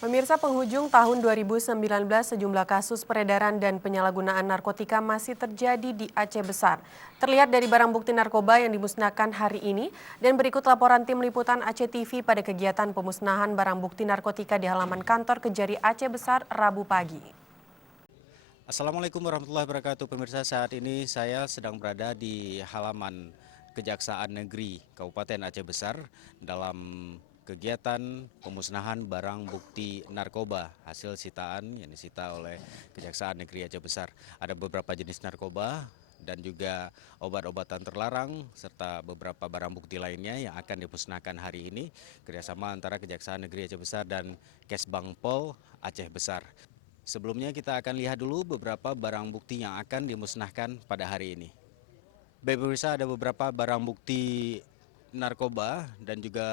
Pemirsa, penghujung tahun 2019 sejumlah kasus peredaran dan penyalahgunaan narkotika masih terjadi di Aceh Besar. Terlihat dari barang bukti narkoba yang dimusnahkan hari ini dan berikut laporan tim liputan Aceh TV pada kegiatan pemusnahan barang bukti narkotika di halaman kantor Kejari Aceh Besar Rabu pagi. Assalamualaikum warahmatullahi wabarakatuh. Pemirsa, saat ini saya sedang berada di halaman Kejaksaan Negeri Kabupaten Aceh Besar dalam kegiatan pemusnahan barang bukti narkoba hasil sitaan yang disita oleh Kejaksaan Negeri Aceh Besar. Ada beberapa jenis narkoba dan juga obat-obatan terlarang serta beberapa barang bukti lainnya yang akan dimusnahkan hari ini kerjasama antara Kejaksaan Negeri Aceh Besar dan Kesbangpol Aceh Besar. Sebelumnya kita akan lihat dulu beberapa barang bukti yang akan dimusnahkan pada hari ini. Baik pemirsa, ada beberapa barang bukti narkoba dan juga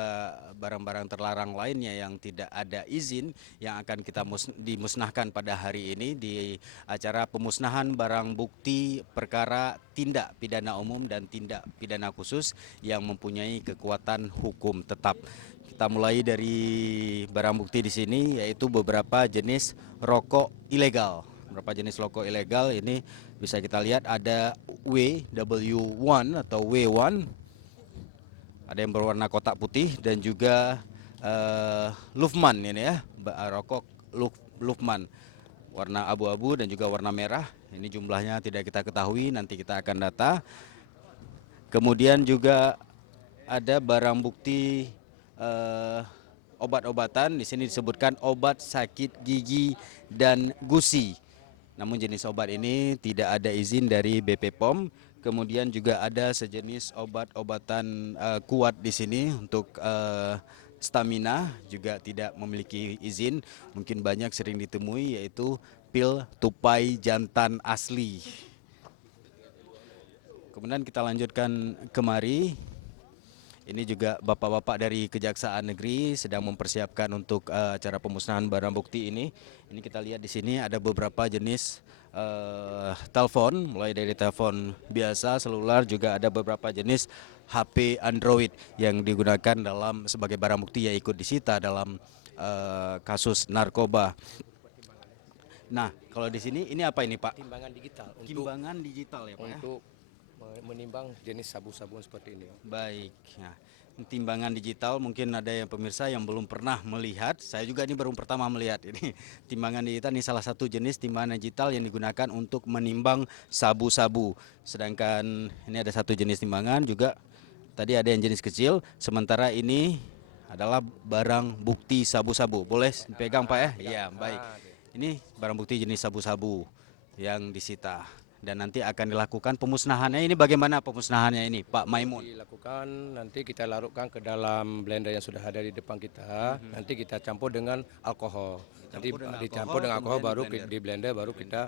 barang-barang terlarang lainnya yang tidak ada izin yang akan kita dimusnahkan pada hari ini di acara pemusnahan barang bukti perkara tindak pidana umum dan tindak pidana khusus yang mempunyai kekuatan hukum tetap. Kita mulai dari barang bukti di sini yaitu beberapa jenis rokok ilegal. Beberapa jenis rokok ilegal ini bisa kita lihat ada WW1 atau W1, ada yang berwarna kotak putih dan juga Lufman ini ya, rokok Lufman warna abu-abu dan juga warna merah. Ini jumlahnya tidak kita ketahui, nanti kita akan data. Kemudian juga ada barang bukti obat-obatan. Di sini disebutkan obat sakit gigi dan gusi. Namun jenis obat ini tidak ada izin dari BP POM. Kemudian juga ada sejenis obat-obatan kuat di sini untuk stamina, juga tidak memiliki izin. Mungkin banyak sering ditemui yaitu pil tupai jantan asli. Kemudian kita lanjutkan kemari. Ini juga bapak-bapak dari Kejaksaan Negeri sedang mempersiapkan untuk acara pemusnahan barang bukti ini. Ini kita lihat di sini ada beberapa jenis telepon, mulai dari telepon biasa, seluler, juga ada beberapa jenis HP Android yang digunakan dalam sebagai barang bukti yang ikut disita dalam kasus narkoba. Nah, kalau di sini ini apa ini Pak? Timbangan digital Timbangan digital ya Pak ya? untuk menimbang jenis sabu-sabu seperti ini. Baik, nah, timbangan digital mungkin ada yang pemirsa yang belum pernah melihat. Saya juga ini baru pertama melihat ini. Timbangan digital ini salah satu jenis timbangan digital yang digunakan untuk menimbang sabu-sabu. Sedangkan ini ada satu jenis timbangan juga. Tadi ada yang jenis kecil, sementara ini adalah barang bukti sabu-sabu. Boleh dipegang Pak ya? Iya, baik. Ini barang bukti jenis sabu-sabu yang disita. Dan nanti akan dilakukan pemusnahannya. Ini bagaimana pemusnahannya ini Pak Maimun? Dilakukan, nanti kita larutkan ke dalam blender yang sudah ada di depan kita. Nanti kita campur dengan alkohol. Nanti dicampur dengan alkohol baru di blender baru kita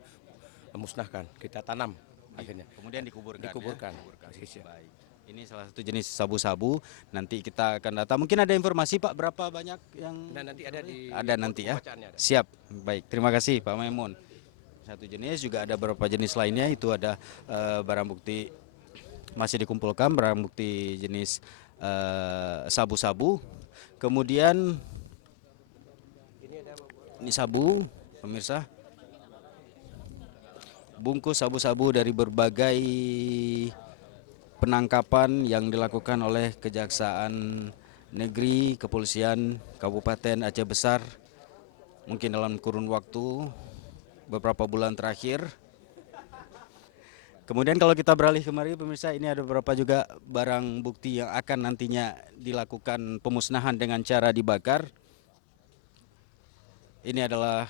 musnahkan, kita tanam akhirnya. Kemudian dikuburkan. Dikuburkan. Ya? Baik. Ini salah satu jenis sabu-sabu. Nanti kita akan data. Mungkin ada informasi Pak berapa banyak yang nanti ada di nanti ya. pembacaannya ada. Siap. Baik. Terima kasih Pak Maimun. Satu jenis, juga ada beberapa jenis lainnya. Itu ada barang bukti masih dikumpulkan, barang bukti jenis sabu-sabu. Kemudian ini sabu, pemirsa. Bungkus sabu-sabu dari berbagai penangkapan yang dilakukan oleh Kejaksaan Negeri, Kepolisian Kabupaten Aceh Besar, mungkin dalam kurun waktu beberapa bulan terakhir. Kemudian kalau kita beralih kemari pemirsa, ini ada beberapa juga barang bukti yang akan nantinya dilakukan pemusnahan dengan cara dibakar. Ini adalah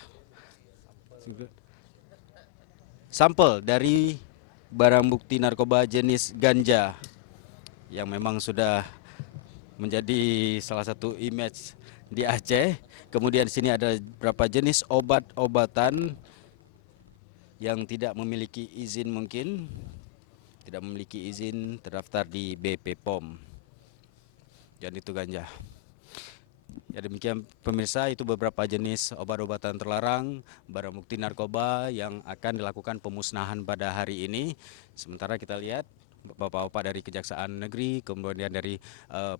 sampel dari barang bukti narkoba jenis ganja yang memang sudah menjadi salah satu image di Aceh. Kemudian di sini ada beberapa jenis obat-obatan yang tidak memiliki izin, mungkin tidak memiliki izin terdaftar di BP POM. Dan itu ganja. Ya demikian pemirsa, itu beberapa jenis obat-obatan terlarang, barang bukti narkoba yang akan dilakukan pemusnahan pada hari ini. Sementara kita lihat bapak-bapak dari Kejaksaan Negeri, kemudian dari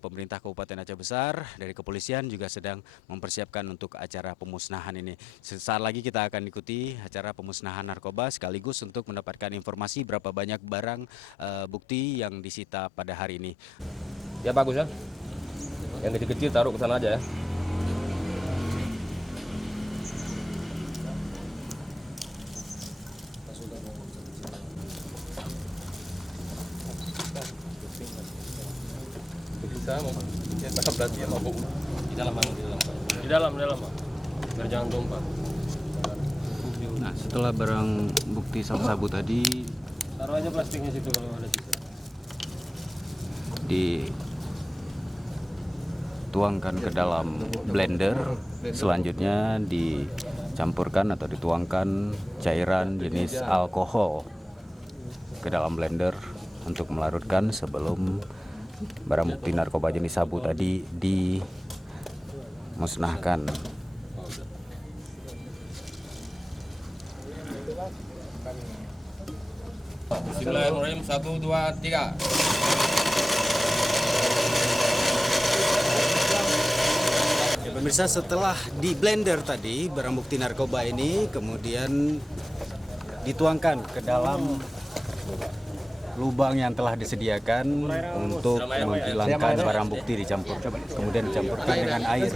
pemerintah Kabupaten Aceh Besar, dari kepolisian juga sedang mempersiapkan untuk acara pemusnahan ini. Sesaat lagi kita akan ikuti acara pemusnahan narkoba sekaligus untuk mendapatkan informasi berapa banyak barang bukti yang disita pada hari ini. Ya bagus ya. Yang kecil-kecil taruh ke sana aja ya. Di dalam Pak. Biar jangan tumpah. Nah, setelah barang bukti sabu-sabu tadi Taruh aja plastiknya situ kalau ada sisa. dituangkan ke dalam blender, selanjutnya dicampurkan atau dituangkan cairan jenis alkohol ke dalam blender untuk melarutkan sebelum barang bukti narkoba jenis sabu tadi dimusnahkan. Bismillahirrahmanirrahim. 1, 2, 3. Ya, pemirsa, setelah di blender tadi barang bukti narkoba ini kemudian dituangkan ke dalam lubang yang telah disediakan untuk menghilangkan barang bukti, kemudian dicampurkan dengan air.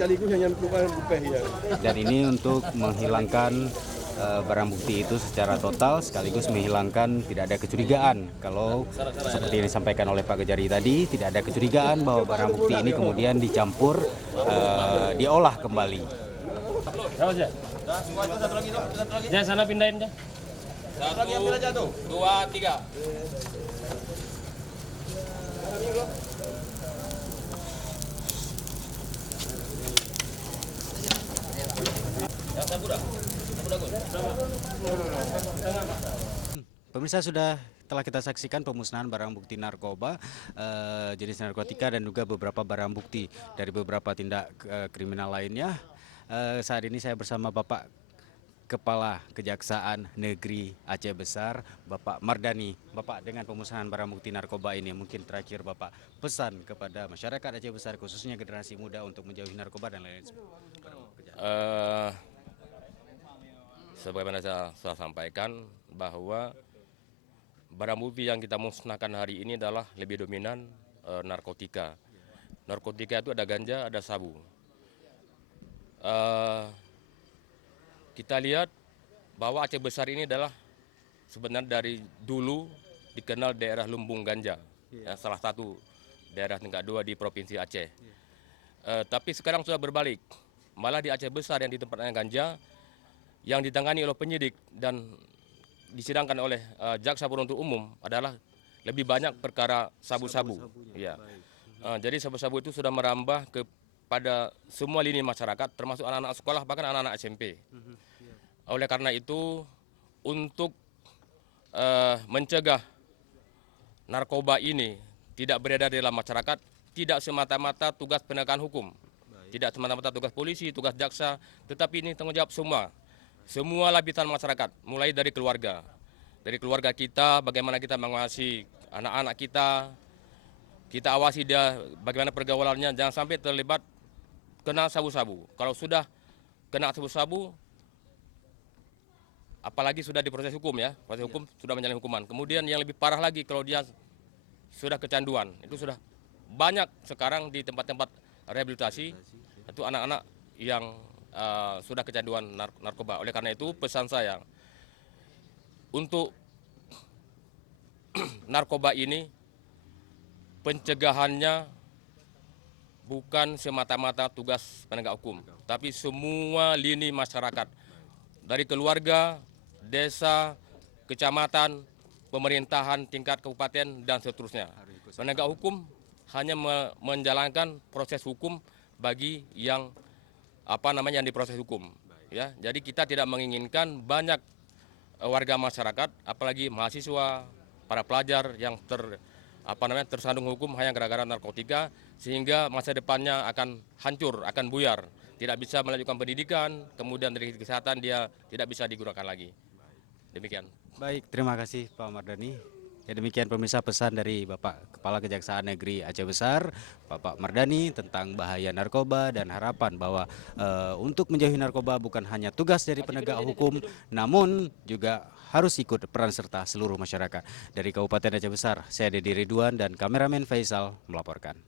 Dan ini untuk menghilangkan barang bukti itu secara total sekaligus menghilangkan tidak ada kecurigaan kalau seperti yang disampaikan oleh Pak Kejari tadi, tidak ada kecurigaan bahwa barang bukti ini kemudian dicampur diolah kembali. Ya sana pindahin deh. 1, 2, 3. Pemirsa, telah kita saksikan pemusnahan barang bukti narkoba, jenis narkotika dan juga beberapa barang bukti dari beberapa tindak kriminal lainnya. Saat ini saya bersama Bapak Kepala Kejaksaan Negeri Aceh Besar, Bapak Mardani. Bapak, dengan pemusnahan barang bukti narkoba ini, mungkin terakhir Bapak pesan kepada masyarakat Aceh Besar, khususnya generasi muda untuk menjauhi narkoba dan lain-lain. Sebagaimana saya sudah sampaikan bahwa barang bukti yang kita musnahkan hari ini adalah lebih dominan narkotika. Narkotika itu ada ganja, ada sabu. Kita lihat bahwa Aceh Besar ini adalah sebenarnya dari dulu dikenal daerah lumbung ganja, ya, salah satu daerah tingkat 2 di Provinsi Aceh. Tapi sekarang sudah berbalik, malah di Aceh Besar yang di tempatnya ganja, yang ditangani oleh penyidik dan disidangkan oleh jaksa penuntut umum adalah lebih banyak perkara sabu-sabu. Ya. Jadi sabu-sabu itu sudah merambah kepada semua lini masyarakat, termasuk anak-anak sekolah, bahkan anak-anak SMP. Oleh karena itu, untuk mencegah narkoba ini tidak beredar di dalam masyarakat, tidak semata-mata tugas penegakan hukum, tidak semata-mata tugas polisi, tugas jaksa, tetapi ini tanggung jawab semua lapisan masyarakat, mulai dari keluarga. Dari keluarga kita, bagaimana kita mengawasi anak-anak kita awasi dia bagaimana pergaulannya, jangan sampai terlibat kena sabu-sabu. Kalau sudah kena sabu-sabu, apalagi sudah diproses hukum ya, proses hukum sudah menjalani hukuman. Kemudian yang lebih parah lagi kalau dia sudah kecanduan, itu sudah banyak sekarang di tempat-tempat rehabilitasi, itu anak-anak yang sudah kecanduan narkoba. Oleh karena itu pesan saya untuk narkoba ini pencegahannya bukan semata-mata tugas penegak hukum, tapi semua lini masyarakat dari keluarga, desa, kecamatan, pemerintahan tingkat kabupaten dan seterusnya. Penegak hukum hanya menjalankan proses hukum bagi yang yang diproses hukum, ya. Jadi kita tidak menginginkan banyak warga masyarakat, apalagi mahasiswa, para pelajar yang tersandung hukum hanya gara-gara narkotika, sehingga masa depannya akan hancur, akan buyar, tidak bisa melanjutkan pendidikan, kemudian dari kesehatan dia tidak bisa digunakan lagi. Demikian. Baik, terima kasih Pak Mardani. Ya demikian pemirsa pesan dari Bapak Kepala Kejaksaan Negeri Aceh Besar, Bapak Mardani tentang bahaya narkoba dan harapan bahwa untuk menjauhi narkoba bukan hanya tugas dari penegak hukum, namun juga harus ikut peran serta seluruh masyarakat. Dari Kabupaten Aceh Besar, saya Dedi Ridwan dan kameramen Faisal melaporkan.